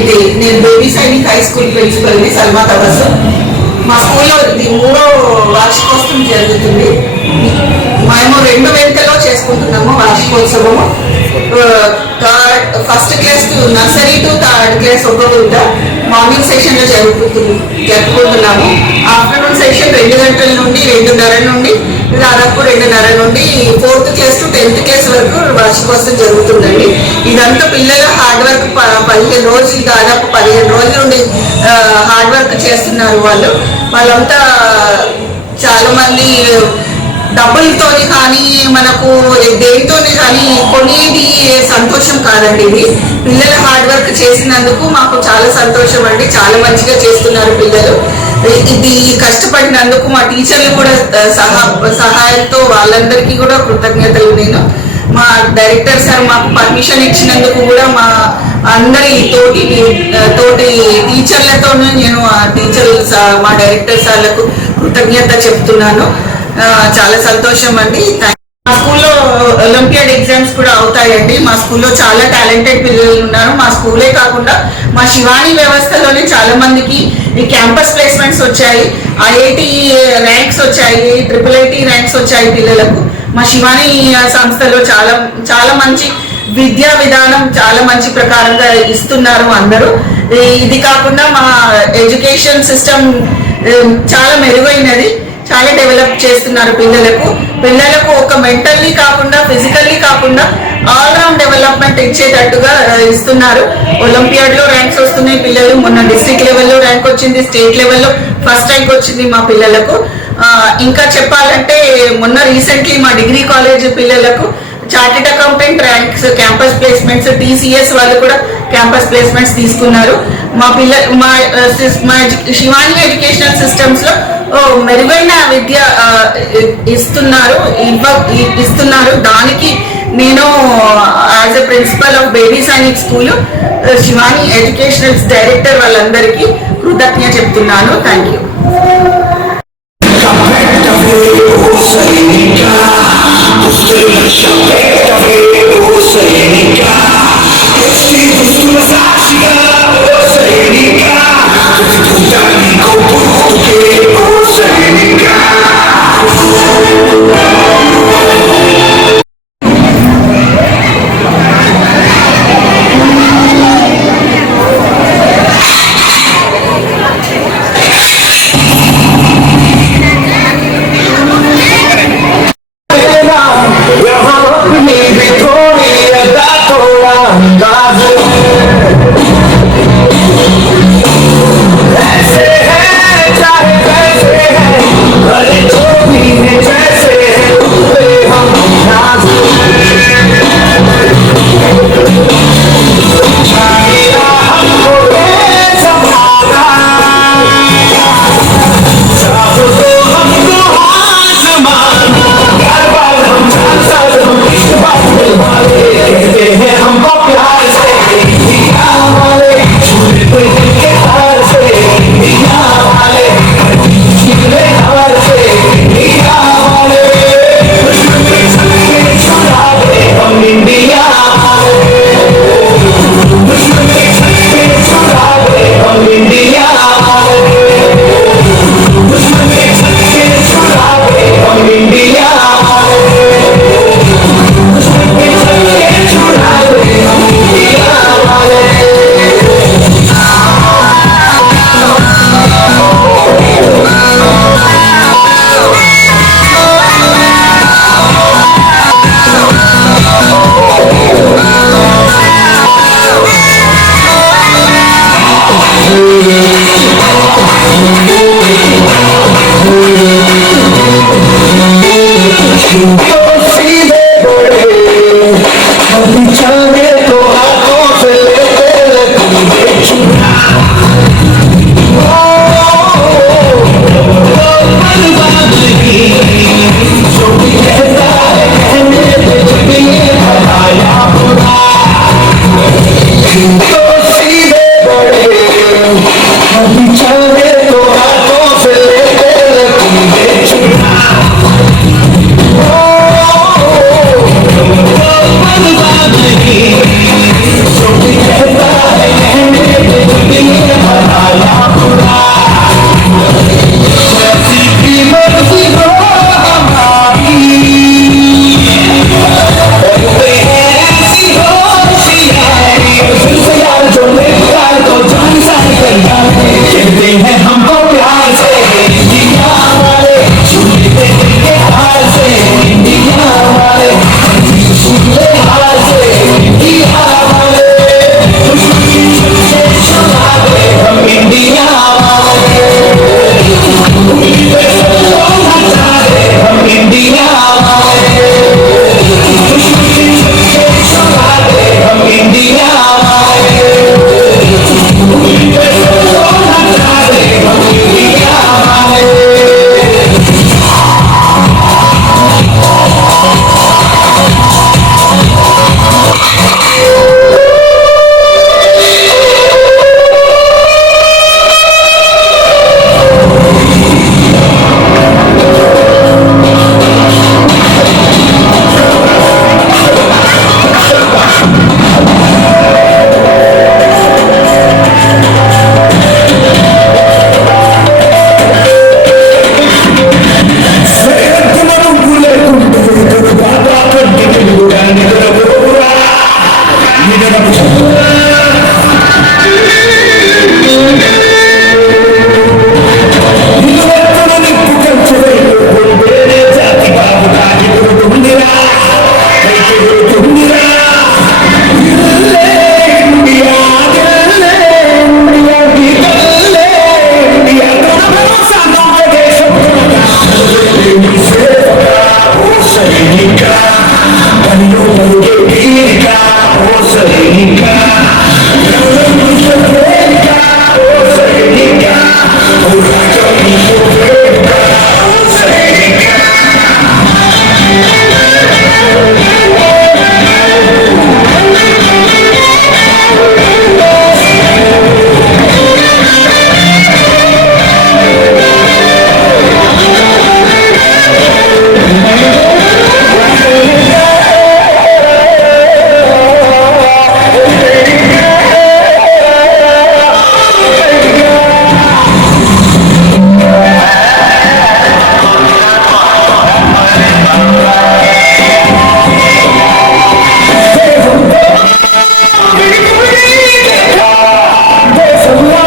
ఇది నేను baby Sainik high school ప్రిన్సిపల్ని Salma తబస్. మా స్కూల్లో ఇది 3వ వార్షికోత్సవం జరుగుతుంది. మేము 2 విడతల్లో చేసుకుంటున్నాము వార్షికోత్సవము. First class nursery to 3rd class ఒక విడత మార్నింగ్ సెషన్లో జరుపుకుంటున్నాము. ఆఫ్టర్నూన్ సెషన్ 2 గంటల నుండి 2:30 నుండి దాదాపు 2:30 నుండి 4th class to 10th class వరకు వార్షికోత్సవం జరుగుతుందండి. ఇదంతా పిల్లల హార్డ్ వర్క్. 15 రోజులు దాదాపు 15 రోజుల నుండి హార్డ్ వర్క్ చేస్తున్నారు వాళ్ళంతా. చాలా మంది డబ్బులతోని కానీ మనకు దేనితోని కానీ కొనేది సంతోషం కాదండి. ఇది పిల్లల హార్డ్ వర్క్ చేసినందుకు మాకు చాలా సంతోషం అండి. చాలా మంచిగా చేస్తున్నారు పిల్లలు. ఇది కష్టపడినందుకు మా టీచర్లు కూడా సహాయంతో వాళ్ళందరికీ కూడా కృతజ్ఞతలు. నేను మా డైరెక్టర్ సార్ మాకు పర్మిషన్ ఇచ్చినందుకు కూడా మా అందరి తోటి టీచర్లతోనే నేను మా డైరెక్టర్ సార్లకు కృతజ్ఞత చెప్తున్నాను. చాలా సంతోషం అండి. మా స్కూల్లో ఒలింపియాడ్ ఎగ్జామ్స్ కూడా అవుతాయండి. మా స్కూల్లో చాలా టాలెంటెడ్ పిల్లలు ఉన్నారు. మా స్కూలే కాకుండా మా శివాని వ్యవస్థలోనే చాలా మందికి ఈ క్యాంపస్ ప్లేస్మెంట్స్ వచ్చాయి, IIT ర్యాంక్స్ వచ్చాయి, IIIT ర్యాంక్స్ వచ్చాయి పిల్లలకు. మా శివాని సంస్థలో చాలా చాలా మంచి విద్యా విధానం చాలా మంచి ప్రకారంగా ఇస్తున్నారు అందరూ. ఇది కాకుండా మా ఎడ్యుకేషన్ సిస్టమ్ చాలా మెరుగైనది, చాలా డెవలప్ చేస్తున్నారు పిల్లలకు ఒక మెంటల్లీ కాకుండా ఫిజికల్లీ కాకుండా ఆల్రౌండ్ డెవలప్మెంట్ ఇచ్చేటట్టుగా ఇస్తున్నారు. ఒలింపియాడ్ లో ర్యాంక్స్ వస్తున్నాయి పిల్లలు. మొన్న డిస్ట్రిక్ట్ లెవెల్లో ర్యాంక్ వచ్చింది, స్టేట్ లెవెల్లో ఫస్ట్ ర్యాంక్ వచ్చింది మా పిల్లలకు. ఇంకా చెప్పాలంటే మొన్న రీసెంట్లీ మా డిగ్రీ కాలేజ్ పిల్లలకు chartered accountant ranks, campus placements, TCS వాళ్ళు కూడా క్యాంపస్ ప్లేస్మెంట్స్ తీసుకున్నారు. మా శివాని ఎడ్యుకేషనల్ సిస్టమ్స్ లో మెరుగైన విద్య ఇస్తున్నారు. దానికి నేను as a principal of baby Sainik school Shivani educational director వాళ్ళందరికీ కృతజ్ఞత చెప్తున్నాను. Thank you. దేశంలో